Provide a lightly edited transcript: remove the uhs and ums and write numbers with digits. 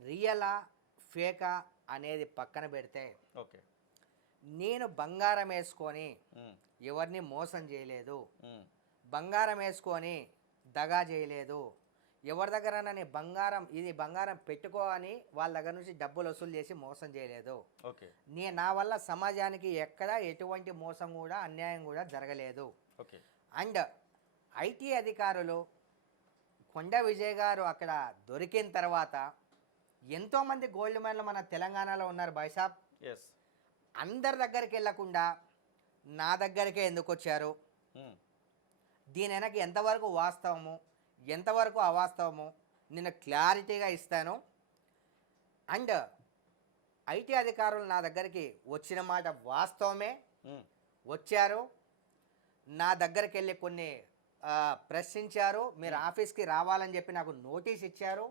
రియలా ఫేకా అనేది పక్కన పెడితే ఓకే. నేను బంగారం వేసుకొని హ్మ్. ఎవరిని మోసం చేయలేదు, హ్మ్. బంగారం వేసుకొని దగా చేయలేదు, ఎవరి దగ్గర ఇది బంగారం పెట్టుకో అని వాళ్ళ దగ్గర నుంచి డబ్బులు వసూలు చేసి మోసం చేయలేదు. ఓకే. నా వల్ల సమాజానికి ఎక్కడ ఎటువంటి మోసం కూడా అన్యాయం కూడా జరగలేదు. ఓకే. అండ్ ఐటీ అధికారులు కొండ విజయ్ గారు అక్కడ దొరికిన తర్వాత ఎంతోమంది గోల్డ్ మెడల్ మన తెలంగాణలో ఉన్నారు బైసాబ్. యెస్. అందరి దగ్గరికి వెళ్ళకుండా నా దగ్గరికే ఎందుకు వచ్చారు, హ్మ్. దీని వెనక ఎంతవరకు వాస్తవము ఎంతవరకు అవాస్తవము నేను క్లారిటీగా ఇస్తాను. అండ్ ఐటీ అధికారులు నా దగ్గరికి వచ్చిన మాట వాస్తవమే, హ్మ్. వచ్చారు నా దగ్గరికి వెళ్ళి కొన్ని ప్రశ్నించారు, మీరు ఆఫీస్కి రావాలని చెప్పి నాకు నోటీస్ ఇచ్చారు.